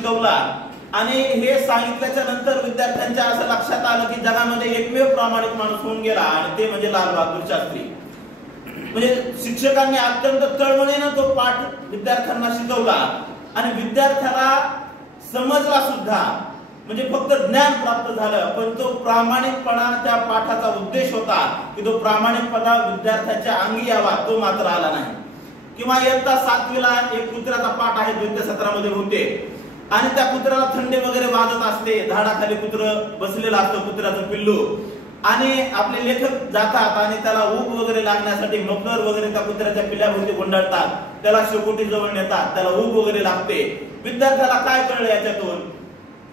शिकवला आणि हे सांगितल्याच्या नंतर विद्यार्थ्यांच्या असं लक्षात आलं की जगामध्ये एकमेव प्रामाणिक माणूस होऊन गेला आणि ते म्हणजे लाल बहादूर शास्त्री। म्हणजे शिक्षकांनी अत्यंत तळमळीने तो पाठ विद्यार्थ्यांना शिकवला आणि विद्यार्थ्याला समजला सुद्धा, म्हणजे फक्त ज्ञान प्राप्त झालं, पण तो प्रामाणिकपणा त्या पाठाचा उद्देश होता की तो प्रामाणिकपणा विद्यार्थ्याच्या अंगी यावा, तो मात्र आला नाही। किंवा इयत्ता 7वी ला एक कुत्र्याचा पाठ आहे, द्वितीय सत्रामध्ये होते आणि त्या कुत्र्याला थंडी वगैरे वाजत असते, झाडाखाली कुत्र बसलेलं असतं, कुत्र्याचं पिल्लू, आणि आपले लेखक जातात आणि त्याला ऊब वगैरे लागण्यासाठी मफलर वगैरे त्या कुत्र्याच्या पिल्ल्याभोवती गुंडाळतात, त्याला शेकोटी जवळ नेतात, त्याला ऊब वगैरे लागते। विद्यार्थ्याला काय कळलं याच्यातून,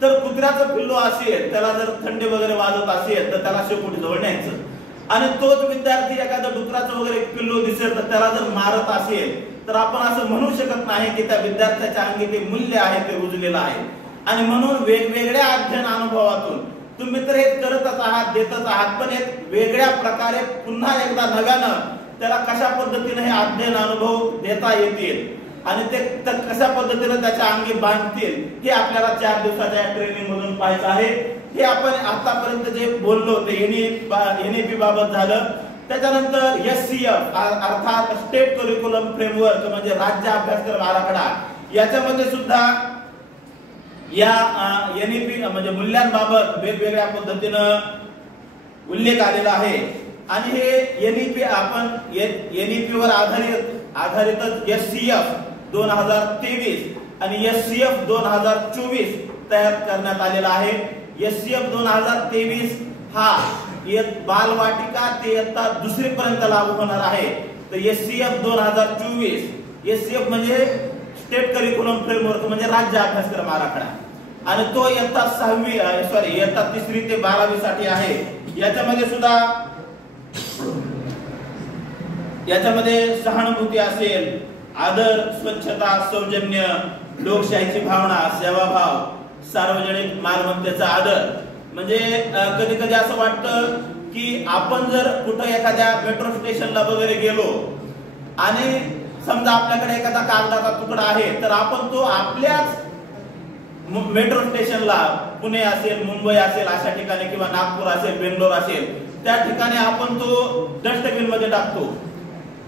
तर कुत्र्याचं पिल्लू असेल, त्याला जर थंडी वगैरे वाजत असेल तर त्याला शेकोटी जवळ न्यायचं, आणि तोच विद्यार्थी एखादं डुकराचं वगैरे पिल्लू दिसेल तर त्याला जर मारत असेल तर आपण असं म्हणू शकत नाही की त्या विद्यार्थ्याच्या अंगी ते मूल्य आहे ते रुजलेलं आहे। आणि म्हणून वेगवेगळ्या अध्ययन अनुभवातून तुम्ही तर हे करतच आहात, देतच आहात, पण एक वेगळ्या प्रकारे पुन्हा एकदा नव्यानं त्याला कशा पद्धतीने हे अध्ययन अनुभव देता येतील आणि ते कशा पद्धतीने त्याच्या अंगी बांधतील हे आपल्याला 4 दिवसाच्या ट्रेनिंग मधून पाहायचं आहे। हे आपण आतापर्यंत जे बोललो ते एनईपी बाबत झालं। त्याच्यानंतर एससीएफ अर्थात स्टेट करिक्युलम फ्रेमवर्क म्हणजे राज्य अभ्यासक्रम आराखडा, याच्यामध्ये सुद्धा या एनईपी म्हणजे मूल्यांबाबत वेगवेगळ्या पद्धतीनं उल्लेख आलेला आहे। आणि हे एनईपी आपण एनईपी वर आधारितच एससीएफ 2023 आणि एससीएफ 2024 तयार करण्यात आलेला आहे। एससीएफ 2023 हा बालवाटिका ते इयत्ता 2री पर्यंत लागू होणार आहे, तर एससीएफ 2024 एससीएफ म्हणजे स्टेट करिक्युलम फ्रेमवर्क म्हणजे राज्य अभ्यासक्रम आराखडा, आणि तो इयत्ता 3री ते 12वी साठी आहे। याच्यामध्ये सहानुभूती असेल, आदर, स्वच्छता, सौजन्य, लोकशाहीची भावना, सेवाभाव, सार्वजनिक मालमत्तेचा आदर। म्हणजे कधी कधी असं वाटतं की आपण जर कुठं एखाद्या मेट्रो स्टेशनला वगैरे गेलो आणि समजा आपल्याकडे एखादा कागदाचा तुकडा आहे तर आपण तो आपल्याच मेट्रो स्टेशनला, पुणे असेल, मुंबई असेल अशा ठिकाणी किंवा नागपूर असेल, बेंगलोर असेल, त्या ठिकाणी आपण तो डस्टबिन मध्ये टाकतो।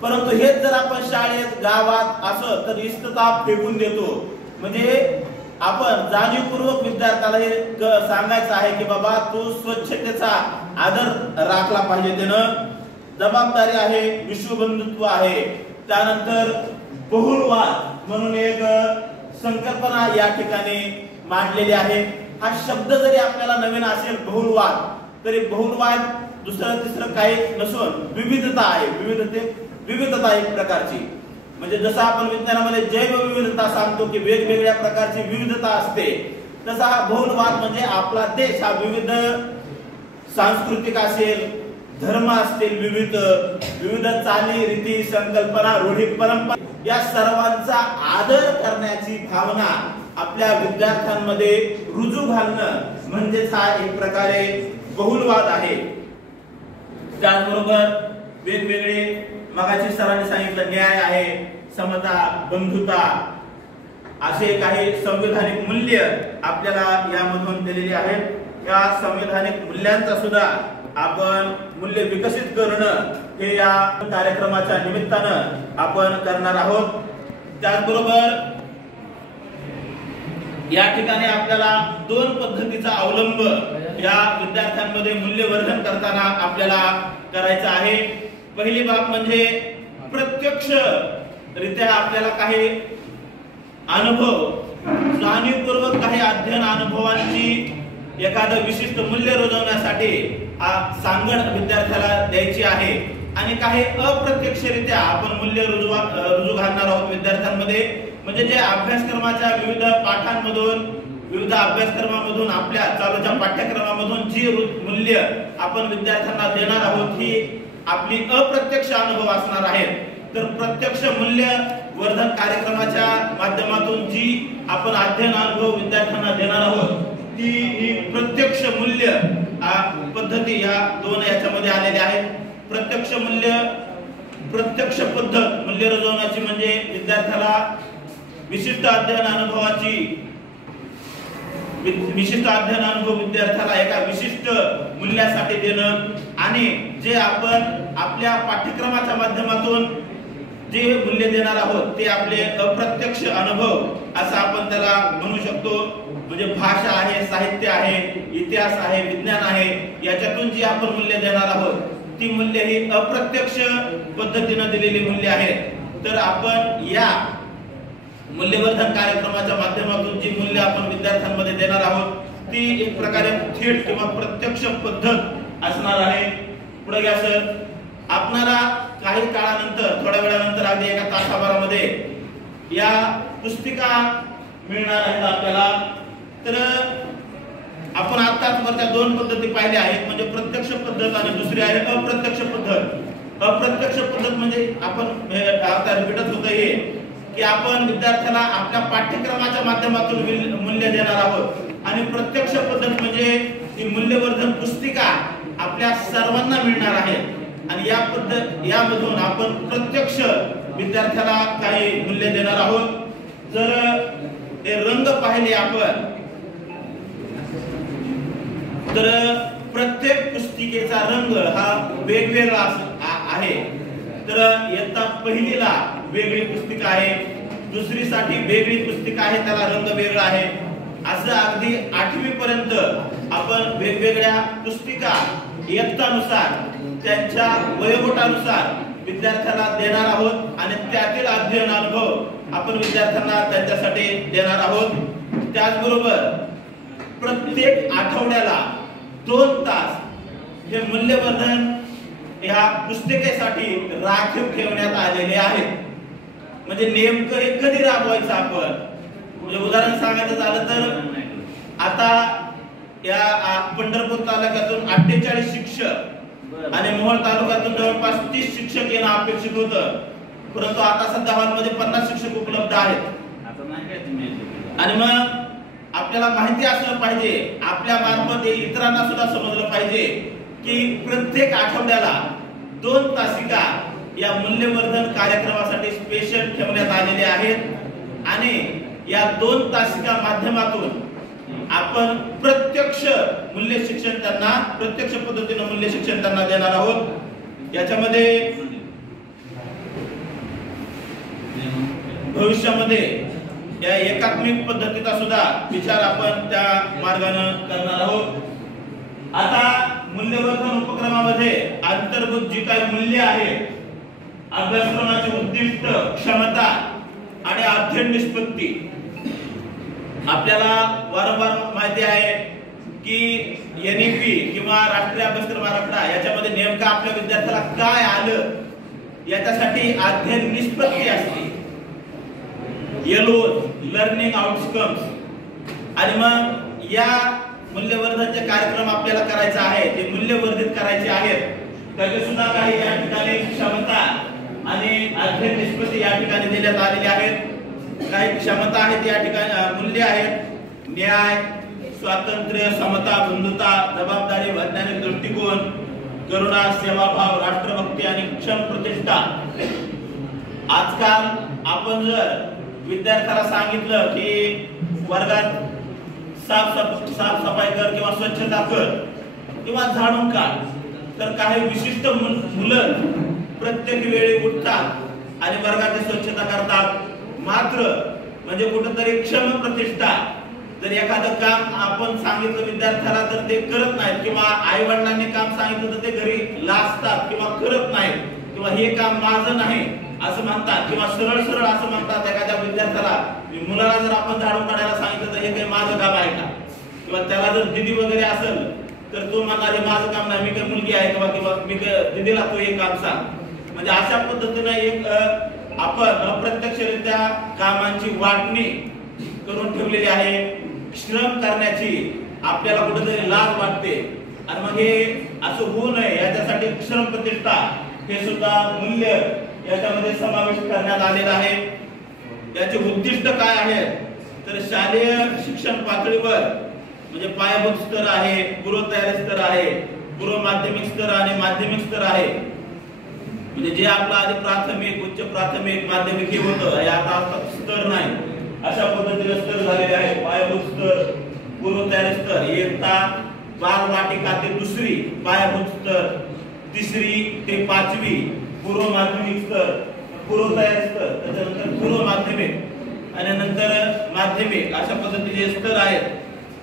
परंतु हेच जर आपण शाळेत, गावात असं तर इस्तता फेकून देतो। म्हणजे आपण जाणीवपूर्वक विद्यार्थ्याला हे सांगायचं आहे की बाबा तू स्वच्छतेचा आदर राखला पाहिजे, त्यानं जबाबदारी आहे, विश्वबंधुत्व आहे। त्यानंतर बहुलवाद म्हणून एक संकल्पना या ठिकाणी मांडलेली आहे। हा शब्द जरी आपल्याला नवीन असेल बहुलवाद, तरी बहुलवाद दुसरं तिसरं काही नसून विविधता आहे। विविधता एक प्रकारची, म्हणजे जसं आपण विज्ञानामध्ये जैवविविधता सांगतो की वेगवेगळ्या प्रकारची विविधता असते, तसा हा बहुलवाद म्हणजे आपला देश हा विविध सांस्कृतिक असेल, धर्म असतील, विविध चाली, रीती, संकल्पना, रूढी, परंपरा या सर्वांचा आदर करण्याची भावना आपल्या विद्यार्थ्यांमध्ये रुजू घालणं म्हणजेच हा एक प्रकारे बहुलवाद आहे। त्याचबरोबर वेगवेगळे मगाची सरांनी सांगितलं न्याय आहे, समता, बंधुता असे काही संवैधानिक मूल्य आपल्याला यामधून दिलेली आहेत। या संवैधानिक मूल्यांचा सुद्धा आपण मूल्य विकसित करणं हे या कार्यक्रमाच्या निमित्तानं आपण करणार आहोत। त्याचबरोबर या ठिकाणी आपल्याला 2 पद्धतीचा अवलंब या विद्यार्थ्यांमध्ये मूल्यवर्धन करताना आपल्याला करायचा आहे। पहिली बाब म्हणजे प्रत्यक्ष रित्या आपल्याला काही अनुभव, जाणीवपूर्वक काही अध्ययन अनुभवांची एखादं विशिष्ट मूल्य रुजवण्यासाठी सांगड विद्यार्थ्याला द्यायची आहे, आणि काही अप्रत्यक्षरित्या आपण मूल्य रुजू घालणार आहोत विद्यार्थ्यांमध्ये। म्हणजे जे अभ्यासक्रमाच्या विविध पाठांमधून, विविध अभ्यासक्रमामधून, आपल्या चालूच्या पाठ्यक्रमामधून जी मूल्य आपण विद्यार्थ्यांना देणार आहोत ही आपली अप्रत्यक्ष अनुभव असणार आहेत। तर प्रत्यक्ष मूल्य वर्धन कार्यक्रमाच्या माध्यमातून जी आपण अध्ययन अनुभव विद्यार्थ्यांना देणार आहोत ती प्रत्यक्ष मूल्य पद्धती या 2 याच्यामध्ये आलेल्या आहेत। प्रत्यक्ष मूल्य, प्रत्यक्ष पद्धत मूल्य रुजवण्याची म्हणजे विद्यार्थ्याला विशिष्ट अध्ययन अनुभवाची विशिष्ट अध्ययन अनुभव विद्यार्थ्याला एका विशिष्ट मूल्यासाठी देणं आणि जे आपण आपल्या पाठ्यक्रमाच्या माध्यमातून जे मूल्य देणार आहोत ते आपले अप्रत्यक्ष अनुभव असं आपण त्याला म्हणू शकतो. म्हणजे भाषा आहे, साहित्य आहे, इतिहास आहे, विज्ञान आहे, याच्यातून जी आपण मूल्य देणार आहोत ती मूल्य ही अप्रत्यक्ष पद्धतीने दिलेली मूल्य आहेत. तर आपण या मूल्यवर्धन कार्यक्रमाच्या माध्यमातून जी मूल्य आपण विद्यार्थ्यांमध्ये देणार आहोत ती एक प्रकारे थेट किंवा प्रत्यक्ष पद्धत असणार आहे. पुढे घ्या सर. आपणाला काही काळानंतर, थोड्या वेळानंतर, अगदी एका तासाभरामध्ये या पुस्तिका मिळणार आहेत आपल्याला. तर आपण आताच वरच्या दोन पद्धती पाहिल्या आहेत, म्हणजे प्रत्यक्ष पद्धत आणि दुसरी आहे अप्रत्यक्ष पद्धत. अप्रत्यक्ष पद्धत म्हणजे आपण आता रिपीटच होतं हे की आपण विद्यार्थ्याला आपल्या पाठ्यक्रमाच्या माध्यमातून मूल्य देणार आहोत आणि प्रत्यक्ष पद्धत म्हणजे ही मूल्यवर्धन पुस्तिका आपल्या सर्वांना मिळणार आहे आणि यामधून आपण प्रत्यक्ष विद्यार्थ्याला काही मूल्य देणार आहोत. जर ते रंग पाहिले आपण तर प्रत्येक पुस्तिकेचा रंग हा वेगवेगळा आहे. तर इयत्ता पहिलीला वेगळी पुस्तिका आहे, दुसरीसाठी वेगळी पुस्तिका आहे, त्याला रंग वेगळा आहे. असं अगदी 8वी पर्यंत आपण वेगवेगळ्या पुस्तिका इयत्तानुसार त्यांच्या वयोगटानुसार विद्यार्थ्याला देणार आहोत आणि त्यातील अध्ययन अनुभव आपण विद्यार्थ्यांना त्यांच्यासाठी देणार आहोत. त्याचबरोबर प्रत्येक आठवड्याला 2 तास हे मूल्यवर्धन या पुस्तिकेसाठी राखीव ठेवण्यात आलेले आहेत. म्हणजे नेमकं हे कधी राबवायचं आपण, म्हणजे उदाहरण सांगायचं झालं तर आता या पंढरपूर तालुक्यातून 48 शिक्षक आणि मोहोळ तालुक्यातून जवळपास 30 शिक्षक येणं अपेक्षित होतं, परंतु आता सध्या हॉलमध्ये 50 शिक्षक उपलब्ध आहेत. आणि मग आपल्याला माहिती असलं पाहिजे, आपल्या मार्फत इतरांना सुद्धा समजलं पाहिजे की प्रत्येक आठवड्याला 2 तासिका या मूल्यवर्धन कार्यक्रमासाठी स्पेशल ठेवण्यात आलेले आहेत आणि या 2 तासिका माध्यमातून आपण प्रत्यक्ष मूल्य शिक्षण त्यांना, प्रत्यक्ष पद्धतीने मूल्य शिक्षण त्यांना देणार आहोत. याच्यामध्ये भविष्यामध्ये या एकात्मिक पद्धतीचा सुद्धा विचार आपण त्या मार्गाने करणार आहोत. आता मूल्यवर्धन उपक्रमामध्ये अंतर्भूत जी काही मूल्य आहे, अभ्यासक्रमाचे उद्दिष्ट, क्षमता आणि अध्ययन निष्पत्ती, आपल्याला वारंवार माहिती आहे की NEP किंवा राष्ट्रीय अभ्यासक्रम आराखडा याच्यामध्ये नेमकं आपल्या विद्यार्थ्याला काय आलं याच्यासाठी अध्ययन निष्पत्ती असते, LOs, लर्निंग आउटकम्स. आणि मग या मूल्यवर्धनचे कार्यक्रम आपल्याला करायचे आहे, ते मूल्यवर्धित करायचे आहेत, त्याचे सुद्धा काही या ठिकाणी क्षमता आणि अध्ययन निष्पत्ती या ठिकाणी देण्यात आलेले आहेत. काही क्षमता आहेत या ठिकाणी, मूल्य आहेत न्याय, स्वातंत्र्य, समता, बंधुता, जबाबदारी, वैज्ञानिक दृष्टिकोन, करुणा, सेवाभाव, राष्ट्रभक्ती आणि क्षम प्रतिष्ठा. आजकाल आपण जर विद्यार्थ्याला सांगितलं की वर्गात साफसफाई कर किंवा स्वच्छता कर किंवा झाडून काढ, तर काही विशिष्ट मुलं प्रत्येक वेळी उठतात आणि वर्गाची स्वच्छता करतात. मात्र म्हणजे कुठेतरी क्षम प्रतिष्ठा, जर एखादं काम आपण सांगितलं विद्यार्थ्याला तर ते करत नाहीत किंवा आई वडिलांनी काम सांगितलं तर ते घरी लाजतात किंवा करत नाहीत किंवा हे काम माझं नाही असं म्हणतात किंवा सरळ सरळ असं म्हणतात. एखाद्या विद्यार्थ्याला, मुलाला जर आपण झाडून काढायला सांगितलं तर हे काही माझं काम आहे का, किंवा त्याला जर दिदी वगैरे असेल तर तो म्हणणार हे माझं काम नाही, मी काही मुलगी आहे किंवा मी दिदीला तो हे काम सांग. म्हणजे अशा पद्धतीने एक आपण अप्रत्यक्षरित्या कामांची वाटणी करून ठेवलेली आहे. श्रम करण्याची आपल्याला कुठेतरी लाज वाटते आणि मग हे असं होऊ नये याच्यासाठी श्रम प्रतिष्ठा हे सुद्धा मूल्य याच्यामध्ये समाविष्ट करण्यात आलेला आहे. याचे उद्दिष्ट काय आहे तर शालेय शिक्षण पातळीवर म्हणजे पायाभूत स्तर आहे, पूर्वतयारी स्तर आहे, पूर्व माध्यमिक स्तर आणि माध्यमिक स्तर आहे. म्हणजे जे आपला आधी प्राथमिक, उच्च प्राथमिक, माध्यमिक हे होतं, हे आता स्तर नाही, अशा पद्धतीने स्तर झालेले आहे. पायाभूत स्तर, पूर्वतयारी स्तर, इयत्ता बालवाटिका ते दुसरी पायाभूत स्तर, तिसरी ते पाचवी पूर्व माध्यमिक स्तर, पूर्वतयारी स्तर, त्याच्यानंतर पूर्व माध्यमिक आणि नंतर माध्यमिक, अशा पद्धतीचे स्तर आहेत।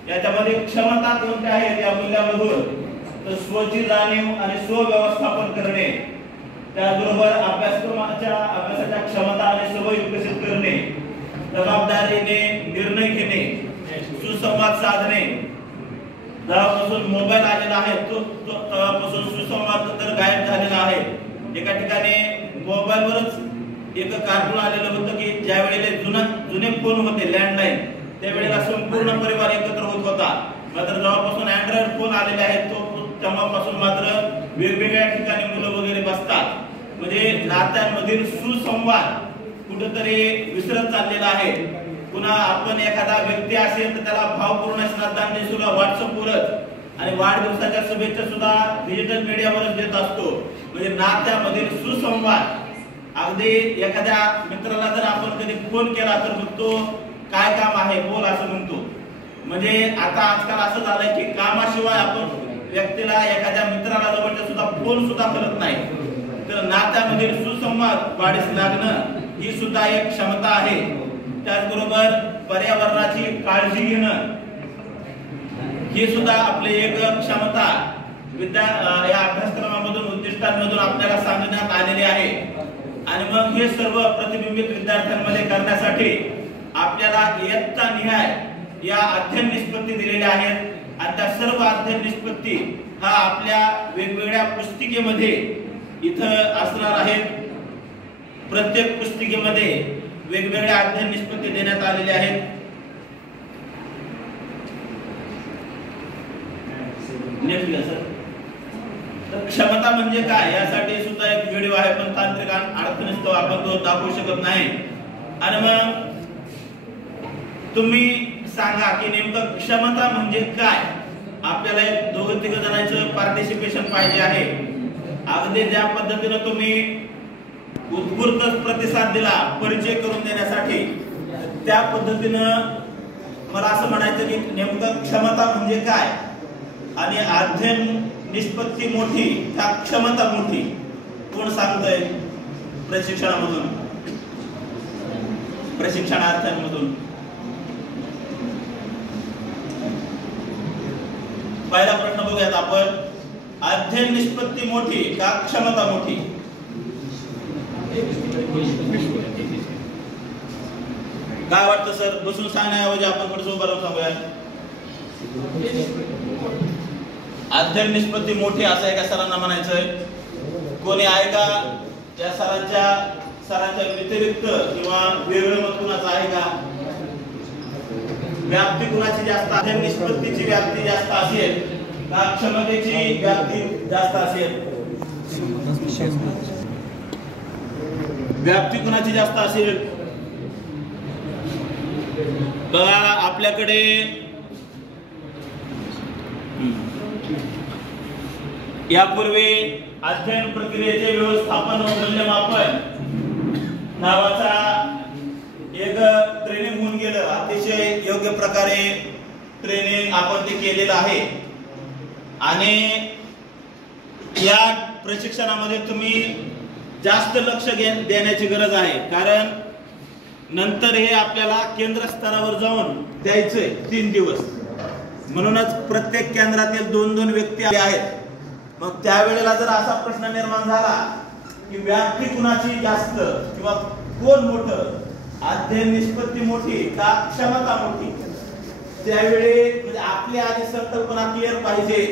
याच्यामध्ये क्षमता कोणत्या आहेत या मूल्यामधून? तर स्वची जाणीव आणि स्वव्यवस्थापन करणे, त्याचबरोबर अभ्यासाच्या क्षमता आणि सवय विकसित करणे, जबाबदारीने निर्णय घेणे, सुसंवाद साधणे। जेव्हापासून मोबाईल आलेला आहे तेव्हापासून सुसंवाद तर गायब झालेला आहे। एका ठिकाणी मोबाईलवरच एक कार्टून आलेलं होतं की ज्या वेळेला जुने फोन होते लँडलाईन, त्यावेळेला संपूर्ण परिवार एकत्र होत होता। मात्र जेव्हापासून अँड्रॉइड फोन आलेले आहेत तेव्हापासून मात्र वेगवेगळ्या ठिकाणी मुलं वगैरे बसतात, म्हणजे नात्यांमधील सुसंवाद कुठेतरी विसरत चाललेला आहे। पुन्हा आपण एखादा व्यक्ती असेल तर त्याला भावपूर्ण श्रद्धांजली सुद्धा व्हॉट्सअपवरच आणि वाढदिवसाच्या शुभेच्छा सुद्धा डिजिटल मीडियावरच देत असतो। म्हणजे नात्यामधील सुसंवाद। अगदी एखाद्या मित्राला जर आपण कधी फोन केला तर म्हणतो काय काम आहे बोल असं म्हणतो। म्हणजे आता आजकाल असं झालंय की कामाशिवाय आपण व्यक्तीला एखाद्या मित्राला जवळच्या सुद्धा फोन सुद्धा करत नाही। तर नात्यामधील सुसंवाद वाढीस लागणं ही सुद्धा एक क्षमता आहे। त्याचबरोबर पर्यावरणाची काळजी घेणं ही सुद्धा आपली एक क्षमता या अभ्यासक्रमामधून उद्दिष्टांमधून आपल्याला सांगण्यात आलेली आहे। आणि मग हे सर्व प्रतिबिंबित विद्यार्थ्यांमध्ये करण्यासाठी आपल्याला इयत्ता निहाय या अध्ययन निष्पत्ती दिलेल्या आहेत आणि त्या सर्व अध्ययन निष्पत्ती हा आपल्या वेगवेगळ्या पुस्तिकेमध्ये इथं असणार आहेत। प्रत्येक पुस्तिकेमध्ये वेगवेगळ्या अध्ययन निष्पत्ती देण्यात आलेल्या आहेत। तर क्षमता म्हणजे काय यासाठी सुद्धा एक व्हिडिओ आहे, पण तांत्रिक अडचणीस्तव आपण तो दाखवू शकत नाही। आणि मग तुम्ही सांगा की नेमकं क्षमता म्हणजे काय? आपल्याला एक दोघं तिघ जणांचं पार्टिसिपेशन पाहिजे आहे। अगदी ज्या पद्धतीने तुम्ही उत्स्फूर्त प्रतिसाद दिला परिचय करून देण्यासाठी, त्या पद्धतीनं मला असं म्हणायचं की नेमकं क्षमता म्हणजे काय आणि अध्ययन निष्पत्ती मोठी का क्षमता मोठी? कोण सांगतंय प्रशिक्षणामधून, प्रशिक्षणार्थ्यांमधून? पहिला प्रश्न बघूयात आपण, अध्ययन निष्पत्ती मोठी का क्षमता मोठी? काय वाटतं सर? बसून सांगण्याऐवजी आपण थोडंसं उभं राहून सांगूया। अध्ययन निष्पत्ती मोठी असं एका सरांना म्हणायचंय। कोणी आहे का या सरांच्या व्यतिरिक्त किंवा वेगळं मत कुणाचं आहे का? व्याप्ती कुणाची जास्त? अध्ययन निष्पत्तीची व्याप्ती जास्त असेल का क्षमतेची व्याप्ती जास्त असेल? व्याप्ती कुणाची जास्त असेल? बघा आपल्याकडे यापूर्वी अध्ययन प्रक्रियेचे व्यवस्थापन व मूल्यमापन नावाचा एक ट्रेनिंग होऊन गेलं। अतिशय योग्य प्रकारे ट्रेनिंग आपण ते केलेलं आहे आणि या प्रशिक्षणामध्ये तुम्ही जास्त लक्ष देण्याची गरज आहे, कारण नंतर हे आपल्याला केंद्र स्तरावर जाऊन द्यायचंय 3 दिवस। म्हणूनच प्रत्येक केंद्रातील 2-2 व्यक्ती आहेत। मग त्यावेळेला जर असा प्रश्न निर्माण झाला की व्याप्ती कुणाची जास्त किंवा कोण मोठं, अध्ययन निष्पत्ती मोठी का क्षमता मोठी, त्यावेळी म्हणजे आपली आधी संकल्पना क्लिअर पाहिजे।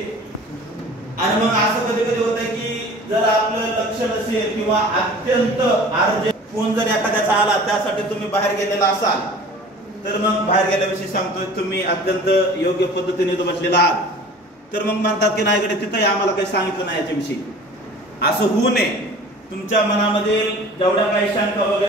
आणि मग असं कधी कधी होतंय की जर आपलं लक्ष नसेल किंवा अत्यंत अर्जंट फोन जर एखाद्याचा आला, त्यासाठी तुम्ही बाहेर गेलेला असाल, तर मग बाहेर गेल्याविषयी सांगतोय तुम्ही अत्यंत योग्य पद्धतीने इथं बसलेला आहात, तर मग म्हणतात की नाही कडे तिथंही आम्हाला काही सांगितलं नाही याच्याविषयी। असं होऊ नये। तुमच्या मनामध्ये जेवढ्या काही शंका वगैरे